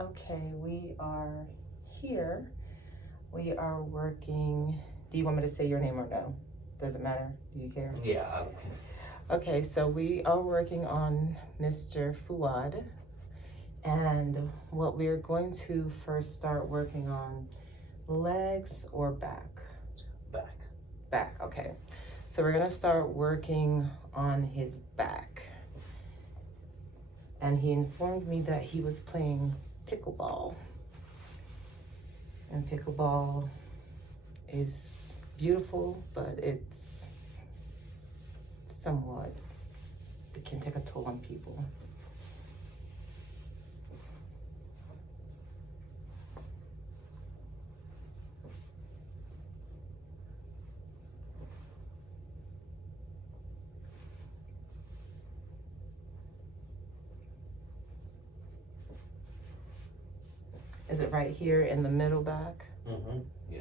Okay, we are here. We are working. Do you want me to say your name or no? Does it matter? Do you care? Yeah, I don't care. Okay, so we are working on Mr. Fuad. And what we're going to first start working on, legs or back? Back. Back, okay. So we're gonna start working on his back. And he informed me that he was playing pickleball. And pickleball is beautiful, but it's somewhat, it can take a toll on people. Is it right here in the middle back? Mm-hmm. Yeah.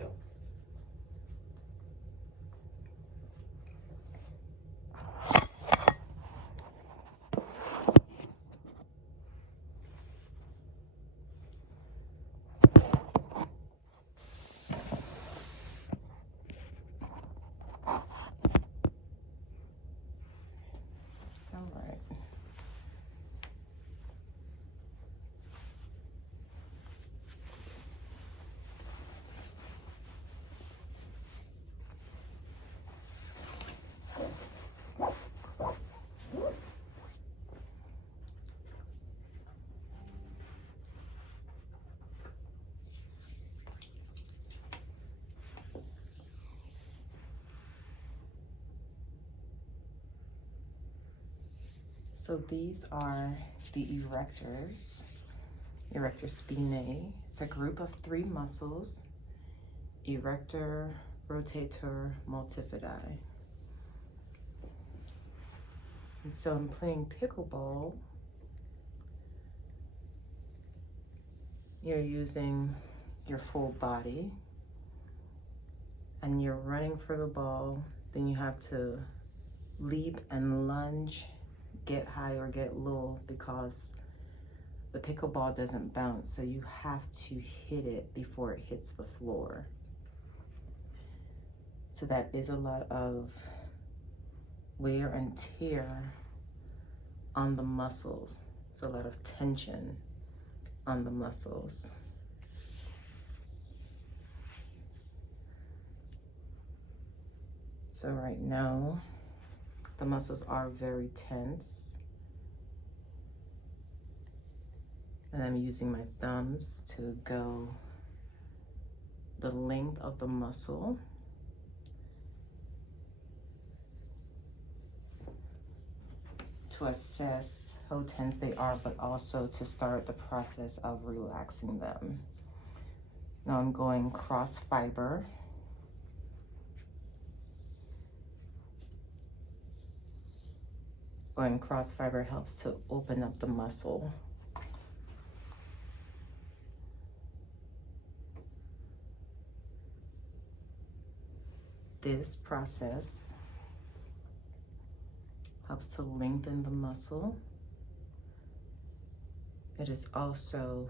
All right. So these are the erectors, erector spinae. It's a group of 3 muscles, erector, rotator, multifidi. And so I'm playing pickleball. You're using your full body and you're running for the ball. Then you have to leap and lunge, get high or get low, because the pickleball doesn't bounce, so you have to hit it before it hits the floor. So that is a lot of wear and tear on the muscles. It's a lot of tension on the muscles. So right now, the muscles are very tense. And I'm using my thumbs to go the length of the muscle. To assess how tense they are, but also to start the process of relaxing them. Now I'm going cross fiber. Going cross fiber helps to open up the muscle. This process helps to lengthen the muscle. It is also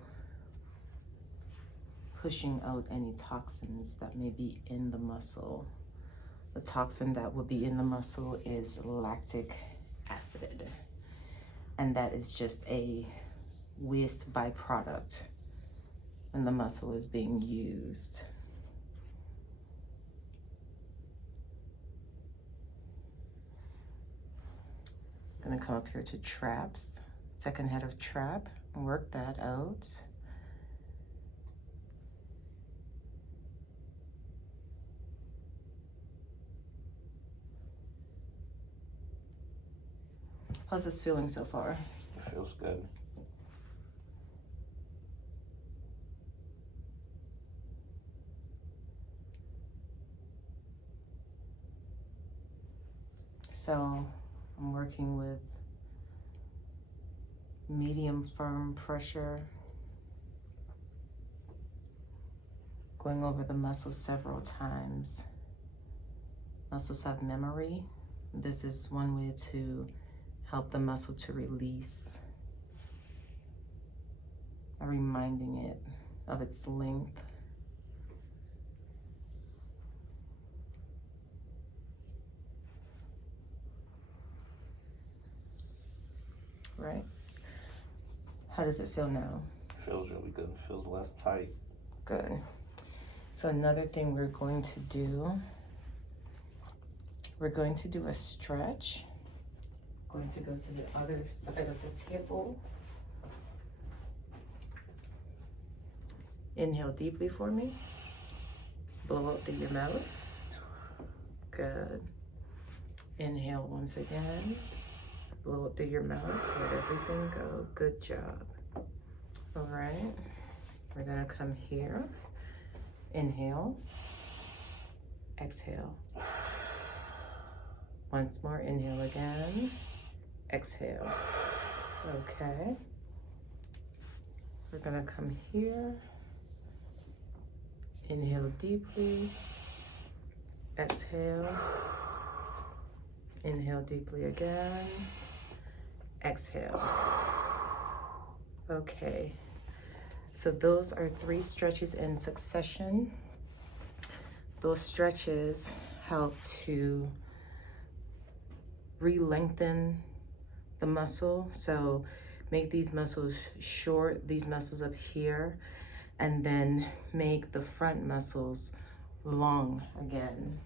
pushing out any toxins that may be in the muscle. The toxin that would be in the muscle is lactic acid, and that is just a waste byproduct when the muscle is being used. I'm gonna come up here to traps, second head of trap, work that out. How's this feeling so far? It feels good. So I'm working with medium firm pressure, going over the muscle several times. Muscles have memory. This is one way to help the muscle to release. and reminding it of its length. Right? How does it feel now? Feels really good. Feels less tight. Good. So another thing we're going to do a stretch. Going to go to the other side of the table. Inhale deeply for me. Blow out through your mouth. Good. Inhale once again. Blow it through your mouth. Let everything go. Good job. All right. We're gonna come here. Inhale. Exhale. Once more. Inhale again. Exhale. Okay. We're gonna come here. Inhale deeply. Exhale. Inhale deeply again. Exhale. Okay. So those are 3 stretches in succession. Those stretches help to re-lengthen the muscle. So make these muscles short, these muscles up here, and then make the front muscles long again.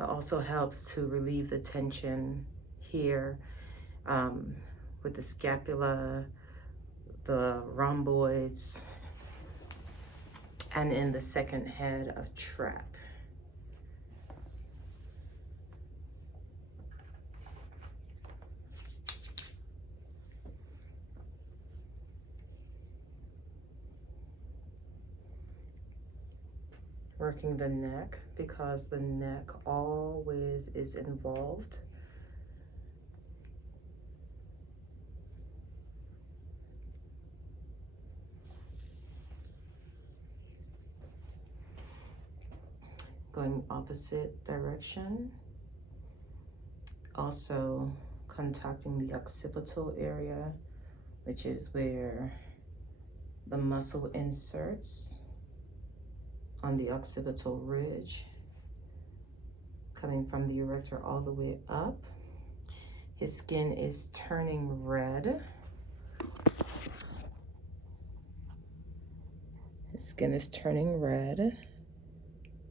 It also helps to relieve the tension here with the scapula, the rhomboids, and in the second head of trap. Working the neck, because the neck always is involved. Going opposite direction. Also contacting the occipital area, which is where the muscle inserts on the occipital ridge, coming from the erector all the way up. His skin is turning red. His skin is turning red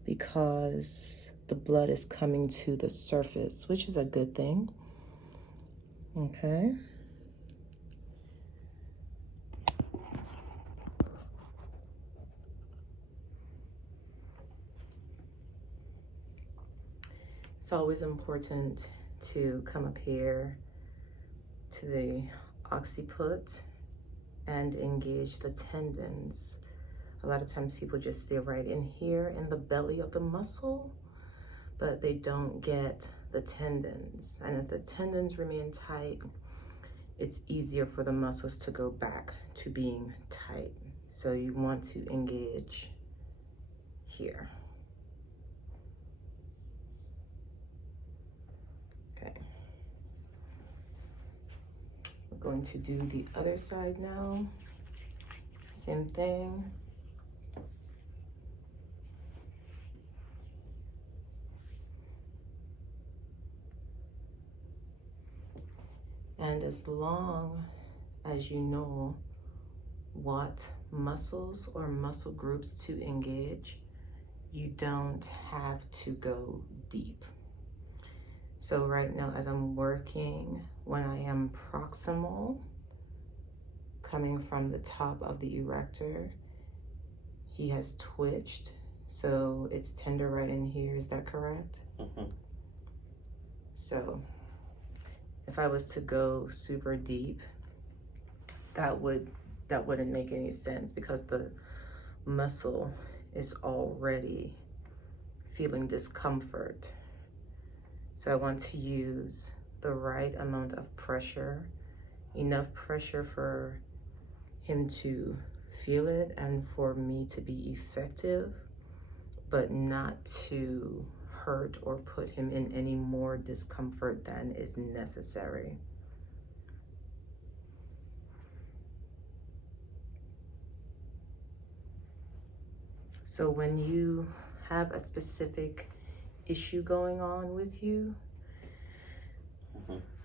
because the blood is coming to the surface, which is a good thing. Okay. It's always important to come up here to the occiput and engage the tendons. A lot of times people just stay right in here in the belly of the muscle, but they don't get the tendons. And if the tendons remain tight, it's easier for the muscles to go back to being tight. So you want to engage here. Okay. We're going to do the other side now. Same thing. And as long as you know what muscles or muscle groups to engage, you don't have to go deep. So right now, as I'm working, when I am proximal, coming from the top of the erector, he has twitched. So it's tender right in here, is that correct? Mm-hmm. So if I was to go super deep, that wouldn't make any sense because the muscle is already feeling discomfort. So I want to use the right amount of pressure, enough pressure for him to feel it and for me to be effective, but not to hurt or put him in any more discomfort than is necessary. So when you have a specific issue going on with you,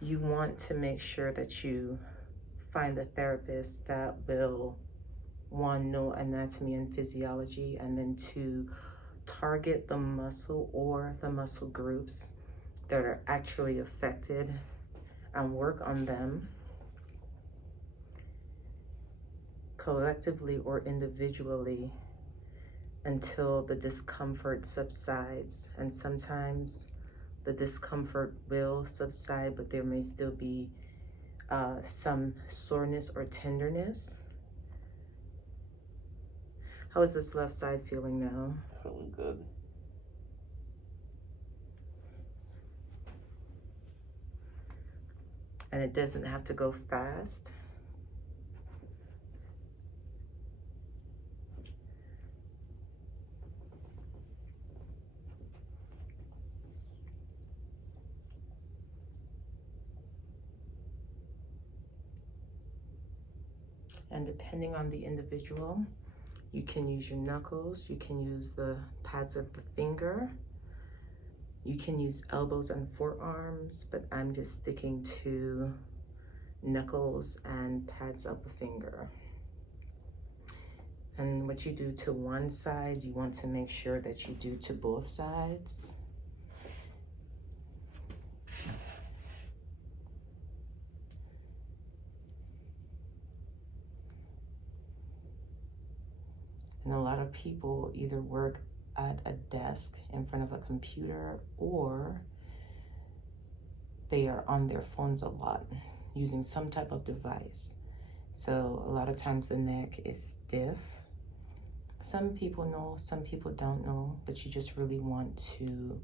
you want to make sure that you find a therapist that will, one, know anatomy and physiology, and then two, target the muscle or the muscle groups that are actually affected and work on them collectively or individually until the discomfort subsides. And sometimes the discomfort will subside, but there may still be some soreness or tenderness. How is this left side feeling now? Feeling good. And it doesn't have to go fast. And depending on the individual, you can use your knuckles, you can use the pads of the finger, you can use elbows and forearms, but I'm just sticking to knuckles and pads of the finger. And what you do to one side, you want to make sure that you do to both sides. And a lot of people either work at a desk in front of a computer, or they are on their phones a lot using some type of device. So a lot of times the neck is stiff. Some people know, some people don't know, but you just really want to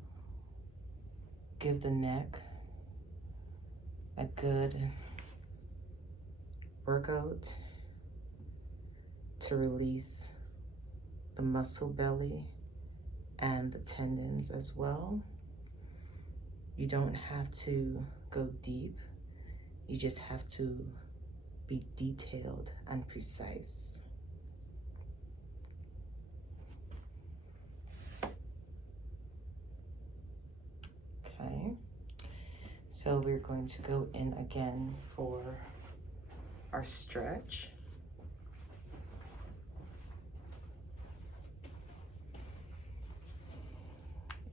give the neck a good workout to release the muscle belly and the tendons as well. You don't have to go deep. You just have to be detailed and precise. Okay, so we're going to go in again for our stretch.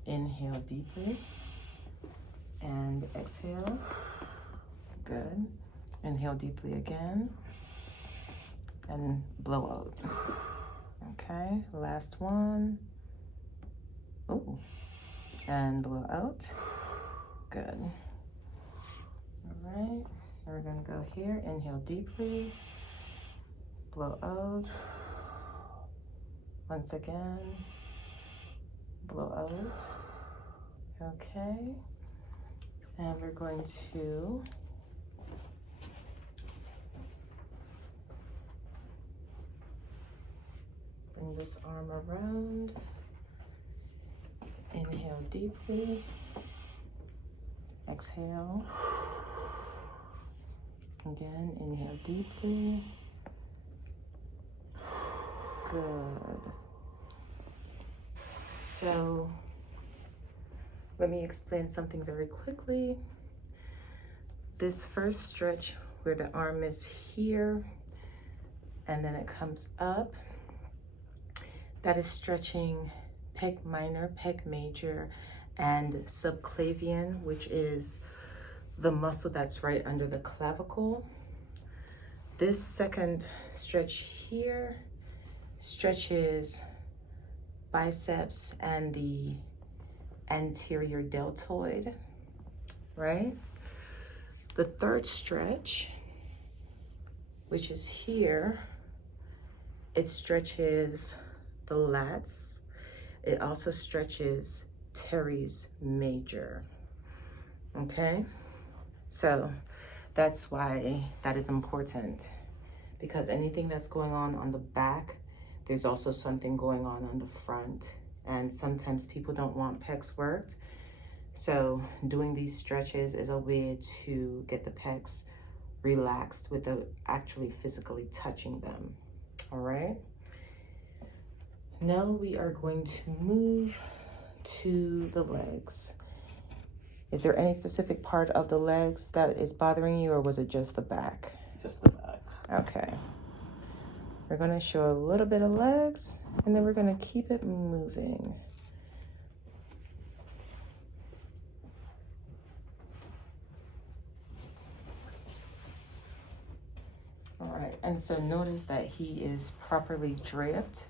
Inhale deeply and exhale. Good. Inhale deeply again and blow out. Okay, last one. Oh, and blow out. Good. All right, we're gonna go here. Inhale deeply, blow out. Once again, blow out. Okay, and we're going to bring this arm around. Inhale deeply, exhale. Again, inhale deeply. Good. So let me explain something very quickly. This first stretch where the arm is here and then it comes up, that is stretching pec minor, pec major, and subclavian, which is the muscle that's right under the clavicle. This second stretch here stretches biceps and the anterior deltoid, right? The third stretch, which is here, it stretches the lats. It also stretches teres major, okay? So that's why that is important, because anything that's going on the back, there's also something going on the front and sometimes people don't want pecs worked. So doing these stretches is a way to get the pecs relaxed without actually physically touching them. All right. Now we are going to move to the legs. Is there any specific part of the legs that is bothering you, or was it just the back? Just the back. Okay. We're going to show a little bit of legs, and then we're going to keep it moving. All right, and so notice that he is properly draped.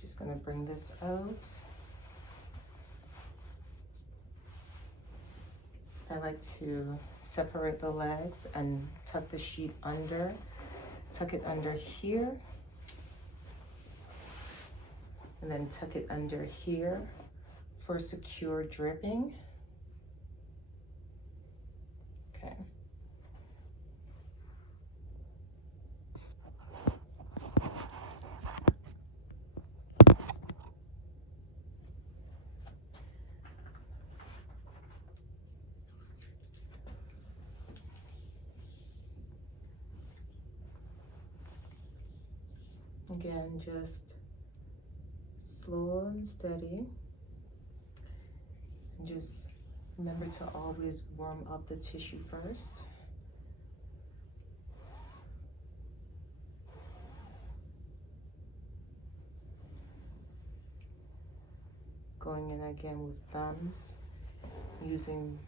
Just going to bring this out. I like to separate the legs and tuck the sheet under. Tuck it under here. And then tuck it under here for secure dripping. Okay. Again, just slow and steady. And just remember to always warm up the tissue first. Going in again with thumbs, using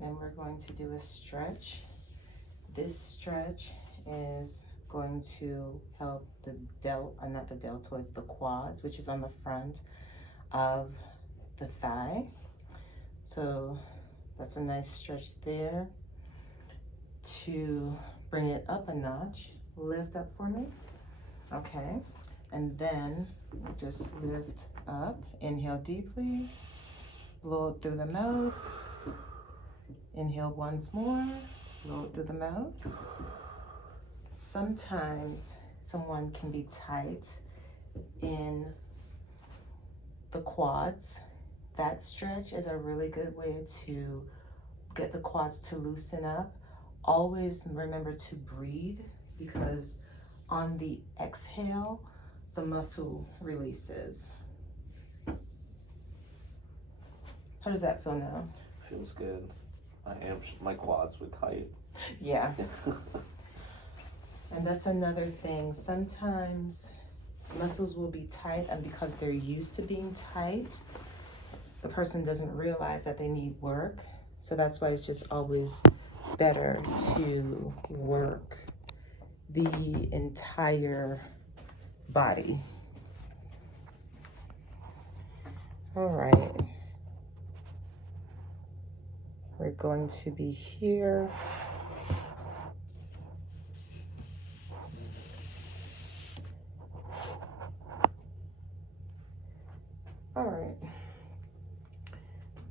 then we're going to do a stretch. This stretch is going to help the not the deltoids, the quads, which is on the front of the thigh. So that's a nice stretch there. To bring it up a notch, lift up for me. Okay, and then just lift up, inhale deeply, blow it through the mouth. Inhale once more, blow it through the mouth. Sometimes someone can be tight in the quads. That stretch is a really good way to get the quads to loosen up. Always remember to breathe, because on the exhale, the muscle releases. How does that feel now? Feels good. My quads were tight. Yeah. And that's another thing. Sometimes muscles will be tight, and because they're used to being tight, the person doesn't realize that they need work. So that's why it's just always better to work the entire body. All right. We're going to be here. All right.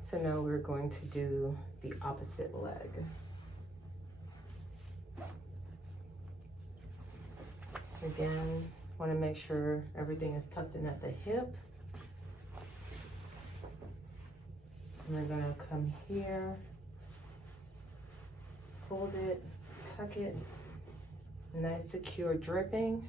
So now we're going to do the opposite leg. Again, want to make sure everything is tucked in at the hip. And we're going to come here, fold it, tuck it, Nice secure dripping.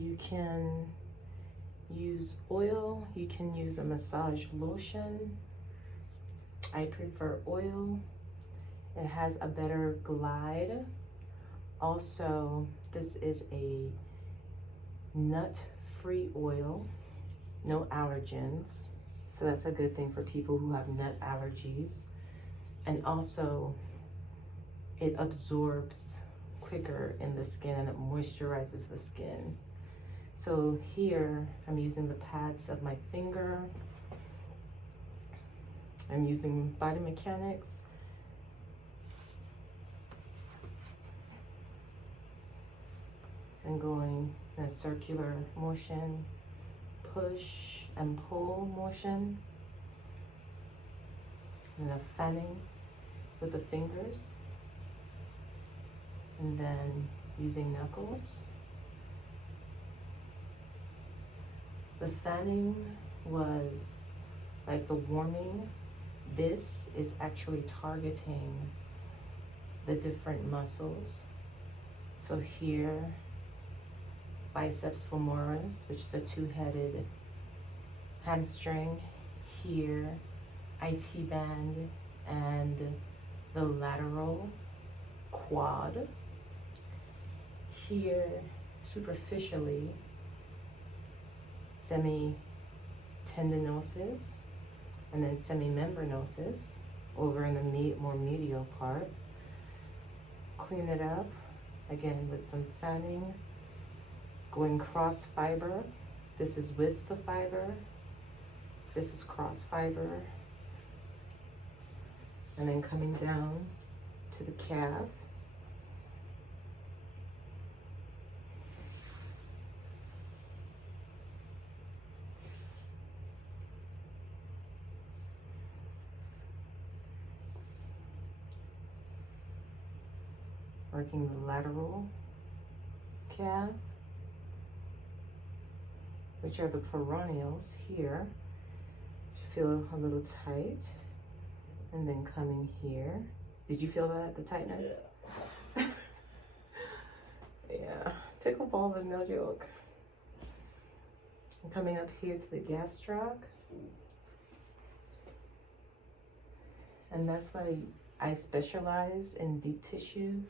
You can use oil, you can use a massage lotion. I prefer oil. It has a better glide. Also, this is a nut-free oil, no allergens. So that's a good thing for people who have nut allergies. And also, it absorbs quicker in the skin and it moisturizes the skin. So here, I'm using the pads of my finger. I'm using Body Mechanics. And going in a circular motion, push and pull motion. And a fanning with the fingers. And then using knuckles. The fanning was like the warming. This is actually targeting the different muscles. So here, biceps femoris, which is a two-headed hamstring. Here, IT band and the lateral quad. Here, superficially, semi-tendinosis, and then semi-membranosus over in the more medial part. Clean it up, again with some fanning, going cross fiber. This is with the fiber, this is cross fiber, and then coming down to the calf. Working the lateral calf, which are the peroneals here. Feel a little tight. And then coming here. Did you feel that, the tightness? Yeah. Yeah, pickleball is no joke. And coming up here to the gastroc. And that's why I specialize in deep tissue.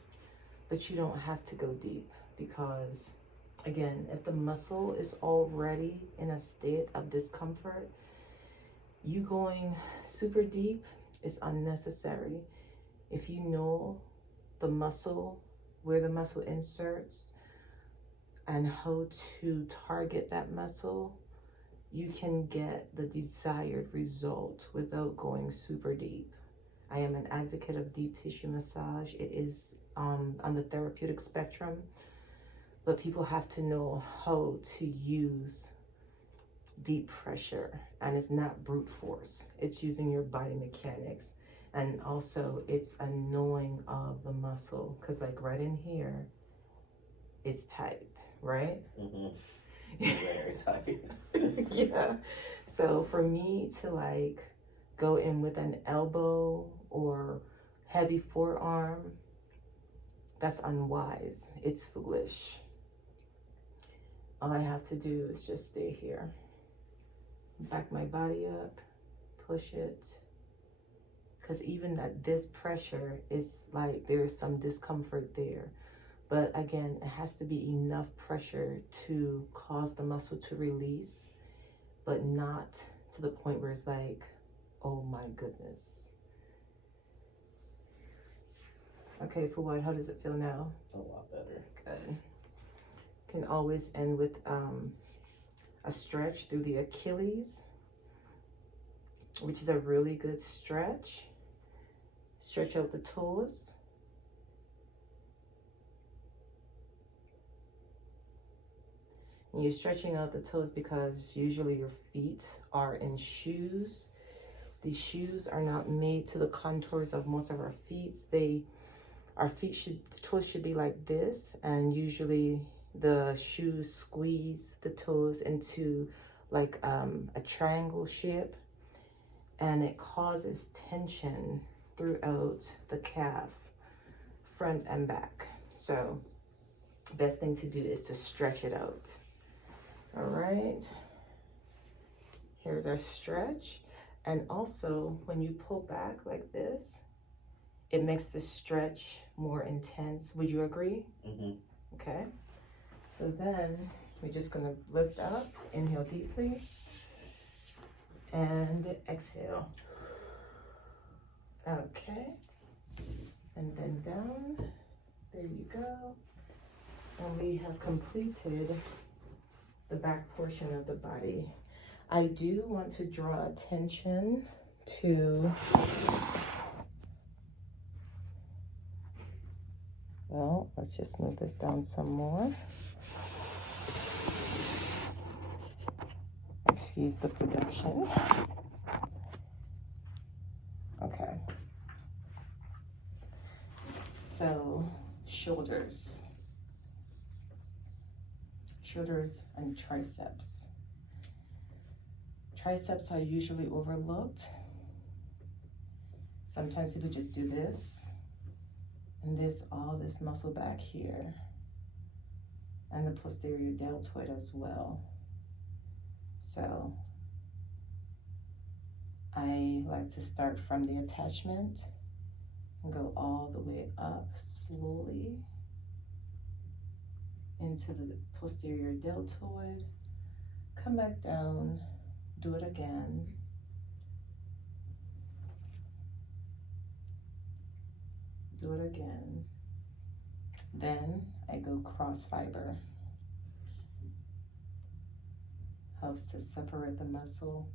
But you don't have to go deep because, again, if the muscle is already in a state of discomfort, you going super deep is unnecessary. If you know the muscle, where the muscle inserts, and how to target that muscle, you can get the desired result without going super deep. I am an advocate of deep tissue massage. It is on the therapeutic spectrum, but people have to know how to use deep pressure, and it's not brute force. It's using your body mechanics, and also it's a knowing of the muscle, because like right in here, it's tight, right? Mm-hmm. Very tight. Yeah. So for me to like go in with an elbow or heavy forearm, that's unwise. It's foolish. All I have to do is just stay here. Back my body up, push it. Because even at this pressure, it's like there's some discomfort there. But again, it has to be enough pressure to cause the muscle to release, but not to the point where it's like, oh my goodness. Okay, Fawad, how does it feel now? A lot better. Good. Can always end with a stretch through the Achilles, which is a really good stretch. Stretch out the toes. And you're stretching out the toes because usually your feet are in shoes. These shoes are not made to the contours of most of our feet. They our feet the toes should be like this, and usually the shoes squeeze the toes into like a triangle shape, and it causes tension throughout the calf, front and back. So best thing to do is to stretch it out. All right, here's our stretch. And also when you pull back like this, it makes the stretch more intense. Would you agree? Mm-hmm. Okay, so then we're just gonna lift up, inhale deeply, and exhale. Okay, and then down. There you go. And we have completed the back portion of the body. I do want to draw attention to, well, let's just move this down some more. Excuse the production. Okay. So, shoulders and triceps. Triceps are usually overlooked. Sometimes people just do this, and all this muscle back here, and the posterior deltoid as well. So I like to start from the attachment and go all the way up slowly into the posterior deltoid, come back down, do it again. Do it again. Then I go cross fiber. Helps to separate the muscle,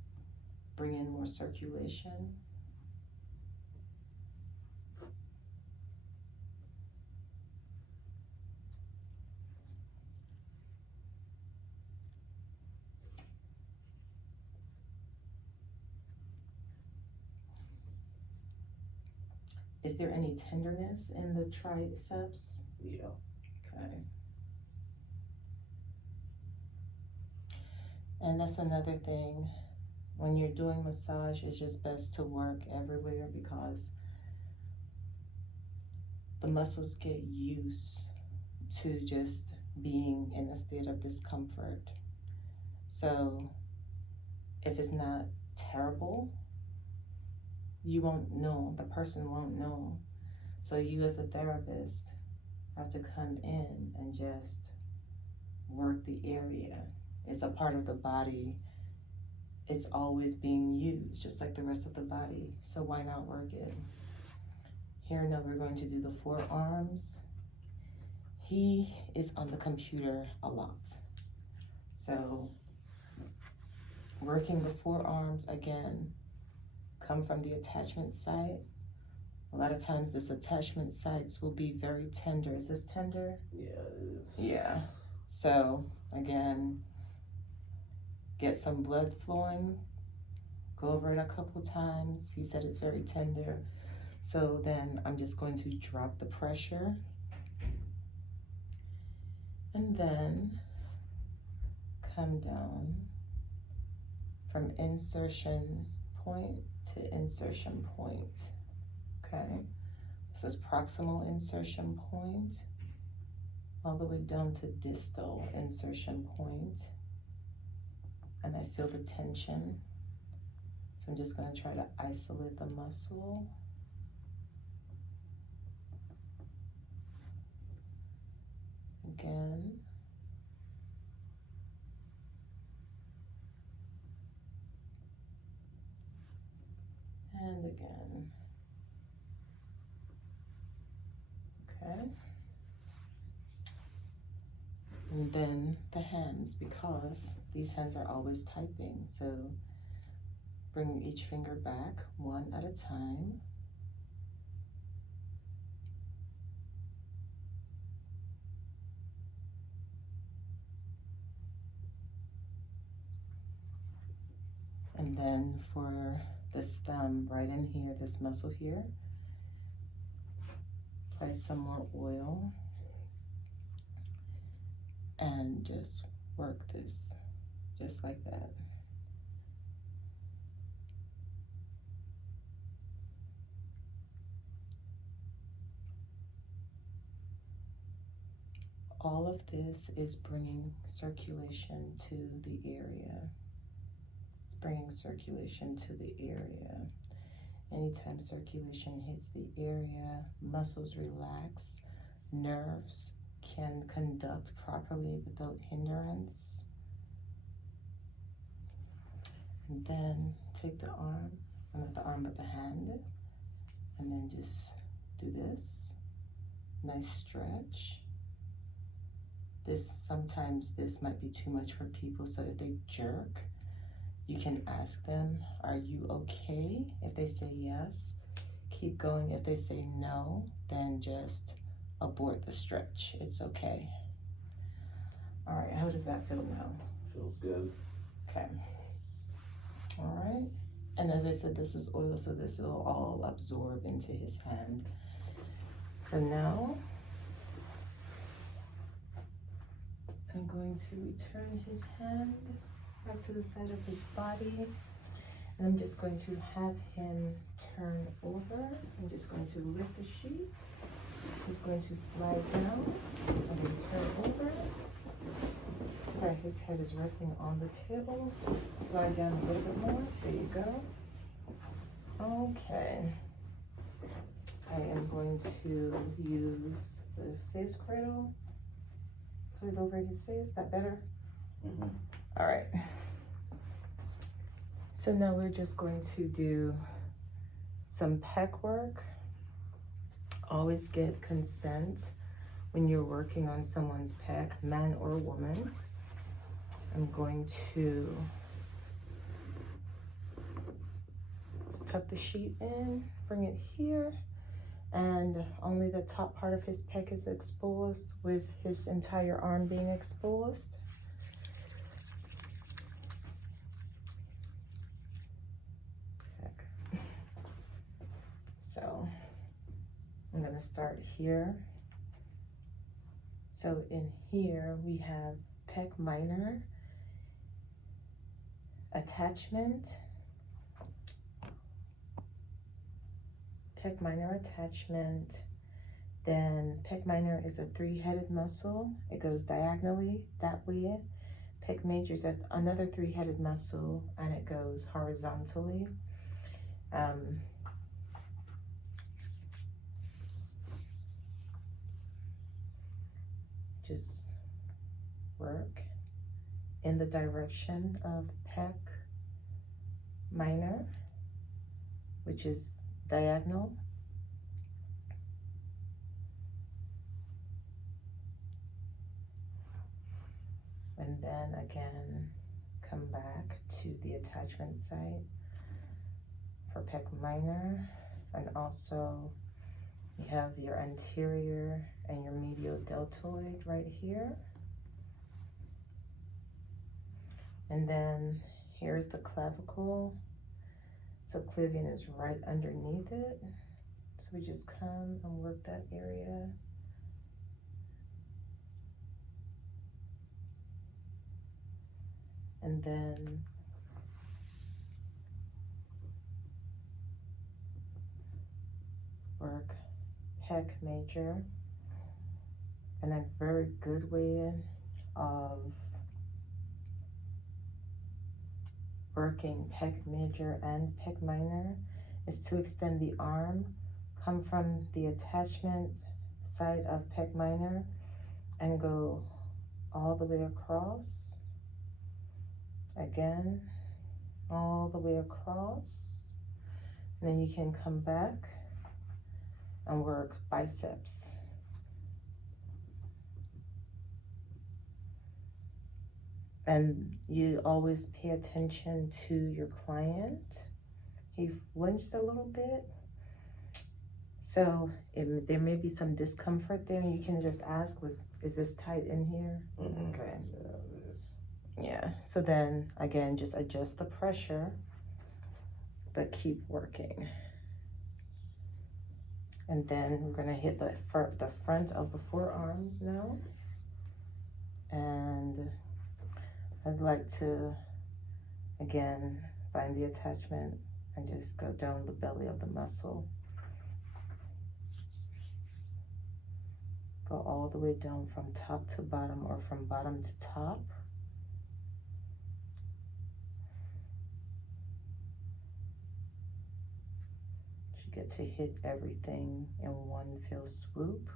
bring in more circulation. Is there any tenderness in the triceps? Yeah. Okay. And that's another thing. When you're doing massage, it's just best to work everywhere, because the muscles get used to just being in a state of discomfort. So if it's not terrible, you won't know, the person won't know. So you as a therapist have to come in and just work the area. It's a part of the body. It's always being used, just like the rest of the body. So why not work it? Here now we're going to do the forearms. He is on the computer a lot. So working the forearms again, come from the attachment site. A lot of times this attachment sites will be very tender. Is this tender? Yeah, it is. Yeah. So again, get some blood flowing. Go over it a couple times. He said it's very tender. So then I'm just going to drop the pressure. And then come down from insertion point to insertion point. Okay, this is proximal insertion point, all the way down to distal insertion point. And I feel the tension. So I'm just going to try to isolate the muscle. Again. And again. Okay. And then the hands, because these hands are always typing. So bring each finger back one at a time. And then for this thumb right in here, this muscle here, apply some more oil and just work this just like that. All of this is bringing circulation to the area. It's bringing circulation to the area. Anytime circulation hits the area, muscles relax, nerves can conduct properly without hindrance. And then take the arm, not the arm but the hand, and then just do this. Nice stretch. Sometimes this might be too much for people, so if they jerk, you can ask them, are you okay? If they say yes, keep going. If they say no, then just abort the stretch. It's okay. All right, how does that feel now? Feels good. Okay. All right. And as I said, this is oil, so this will all absorb into his hand. So now I'm going to return his hand back to the side of his body. And I'm just going to have him turn over. I'm just going to lift the sheet. He's going to slide down and then turn over so that his head is resting on the table. Slide down a little bit more. There you go. Okay. I am going to use the face cradle. Put it over his face. That better? Mm-hmm. All right. So now we're just going to do some pec work. Always get consent when you're working on someone's pec, man or woman. I'm going to tuck the sheet in, bring it here, and only the top part of his pec is exposed, with his entire arm being exposed. So I'm gonna start here. So in here we have pec minor, attachment, pec minor attachment. Then pec minor is a 3-headed muscle. It goes diagonally that way. Pec major is another 3-headed muscle, and it goes horizontally. Just work in the direction of pec minor, which is diagonal. And then again, come back to the attachment site for pec minor. And also you have your anterior and your medial deltoid right here. And then here's the clavicle. Subclavian is right underneath it. So we just come and work that area. And then work pec major, and a very good way of working pec major and pec minor is to extend the arm, come from the attachment side of pec minor and go all the way across. Again, all the way across. And then you can come back and work biceps. And you always pay attention to your client. He flinched a little bit. So there may be some discomfort there, and you can just ask, is this tight in here? Mm-hmm. Okay. Yeah, it is. Yeah, so then again, just adjust the pressure, but keep working. And then we're gonna hit the front of the forearms now. And I'd like to, again, find the attachment and just go down the belly of the muscle. Go all the way down from top to bottom or from bottom to top. You get to hit everything in one fell swoop.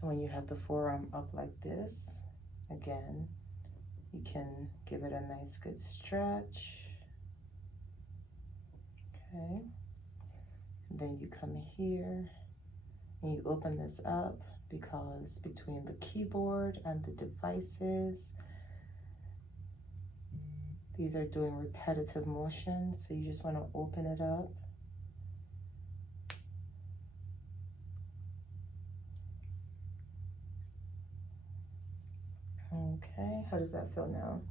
And when you have the forearm up like this, again, you can give it a nice good stretch. Okay. And then you come here and you open this up, because between the keyboard and the devices, these are doing repetitive motions, so you just want to open it up. Okay, how does that feel now?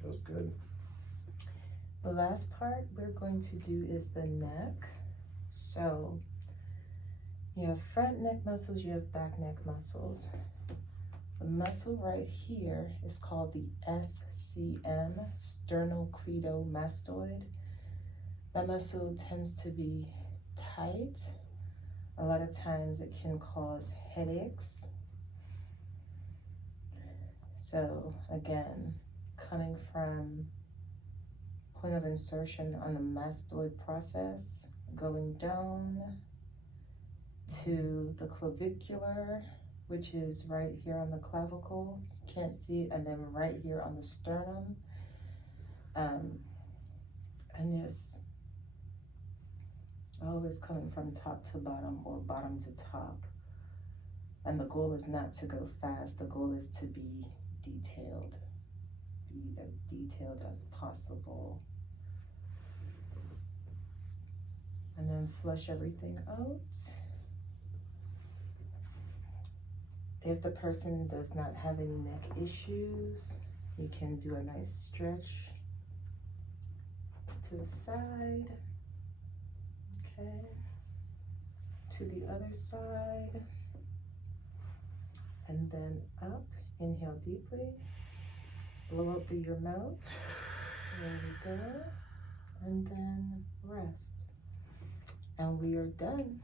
Feels good. The last part we're going to do is the neck. So you have front neck muscles, you have back neck muscles. The muscle right here is called the SCM, sternocleidomastoid. That muscle tends to be tight. A lot of times it can cause headaches. So again, coming from point of insertion on the mastoid process, going down to the clavicular, which is right here on the clavicle, can't see it, and then right here on the sternum, and just always coming from top to bottom or bottom to top. And the goal is not to go fast, the goal is to be detailed, be as detailed as possible. And then flush everything out. If the person does not have any neck issues, you can do a nice stretch to the side, okay, to the other side, and then up. Inhale deeply, blow out through your mouth, there we go, and then rest. And we are done.